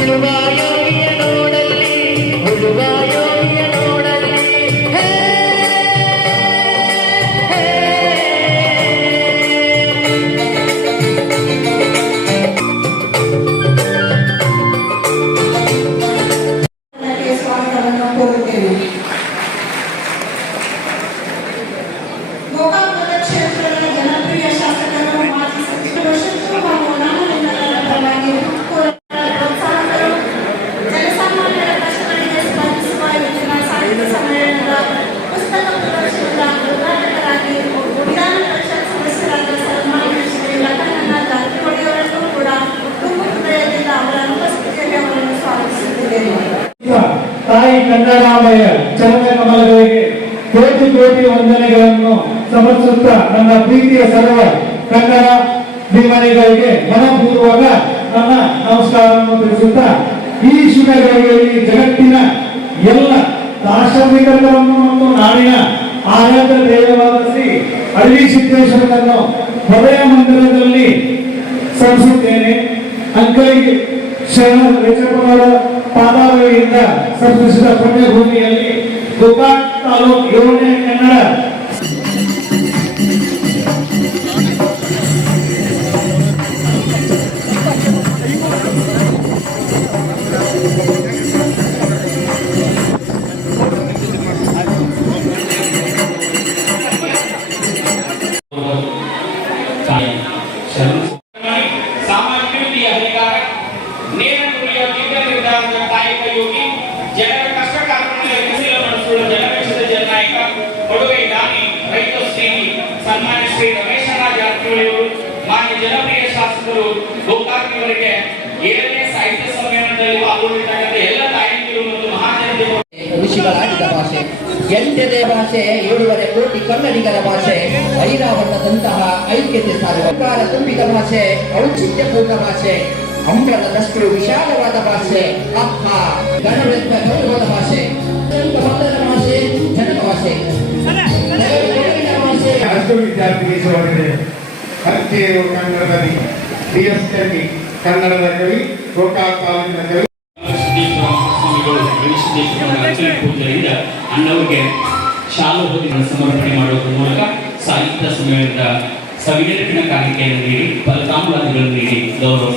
ಹುಡುಗಾಯ ನೋಡಲ್ಲಿ ಕನ್ನಡಾಮಯ ಚಲನ ಕಮಲಗಳಿಗೆ ಕೋಟಿ ಕೋಟಿ ವಂದನೆಗಳನ್ನು ಸಮರ್ಪಿಸುತ್ತಾ ನನ್ನ ಪ್ರೀತಿಯ ಸರ್ವ ಕನ್ನಡ ಅಭಿಮಾನಿಗಳಿಗೆ ಮನಪೂರ್ವಕ ನನ್ನ ನಮಸ್ಕಾರವನ್ನು ತಿಳಿಸುತ್ತಾ ಈ ಶುಭಗಳಿಗೆ ಜಗತ್ತಿನ ಎಲ್ಲ ದಾರ್ಶನಿಕರನ್ನು ಮತ್ತು ನಾಡಿನ ಆರಾಧ್ಯ ದೇವವಾದ ಶ್ರೀ ಹಳ್ಳಿ ಸಿದ್ದೇಶ್ವರನನ್ನು ಹೃದಯ ಮಂದಿರದಲ್ಲಿ ಸಲ್ಲಿಸುತ್ತೇನೆ. ಅಂಕಲಿಗೆ ಶರಣ ರೇಚಪ್ಪನವರ ಪಾದಾವಳಿಯಿಂದ ಸೃಷ್ಟಿಸಿದ ಪುಣ್ಯಭೂಮಿಯಲ್ಲಿ ಗೋಕಾಕ್ ತಾಲೂಕು ಏಳನೇ ಶಾಸಕರು ಗೋಕಾಕ್ನವರಿಗೆ ಏಳನೇ ಸಾಹಿತ್ಯ ಸಮ್ಮೇಳನದಲ್ಲಿ ಪಾಲ್ಗೊಂಡಿರ್ತಕ್ಕಂಥ ಎಲ್ಲ ತಾಯಂದಿರು ಮತ್ತು ಮಹಾಜನತೆಗಳು ಋಷಿಗಳಾಡಿದ ಭಾಷೆ ಎಂಟನೇ ಭಾಷೆ ಏಳುವರೆ ಕೋಟಿ ಕನ್ನಡಿಗರ ಭಾಷೆ ಐರಾವಣದಂತಹ ಐಕ್ಯತೆ ಸಾರುವಕಾರ ತುಂಬಿದ ಭಾಷೆ ಔಚಿತ್ಯಪೂರ್ಣ ಭಾಷೆ ಅಂಬಳದಷ್ಟು ವಿಶಾಲವಾದ ಭಾಷೆ ಅಪ್ಪ ಗಣವೆತ್ತ ಗೌರವದ ಭಾಷೆ ಭಾಷೆ ಜನಕ ಭಾಷೆ. ಕೊಡಗಿನ ಭಾಷೆ. ಅಷ್ಟು ವಿದ್ಯಾರ್ಥಿ ಹತ್ತಿರು ಕನ್ನಡದಲ್ಲಿ ಬಿ ಎಸ್ ಕವಿ ಕನ್ನಡದ ಕವಿ. ತಾಲೂಕಿನ ಕವಿ ಸಮರ್ಪಣೆ ಮಾಡುವ ಮೂಲಕ ಸಾಹಿತ್ಯ ಸಮ್ಮೇಳನದ ಸವಿಯರಿನ ಕಾರ್ಯಕ್ರಮ ನೀಡಿ ಫಲತಾಂಬಾದಿಗಳನ್ನು ನೀಡಿ ಗೌರವ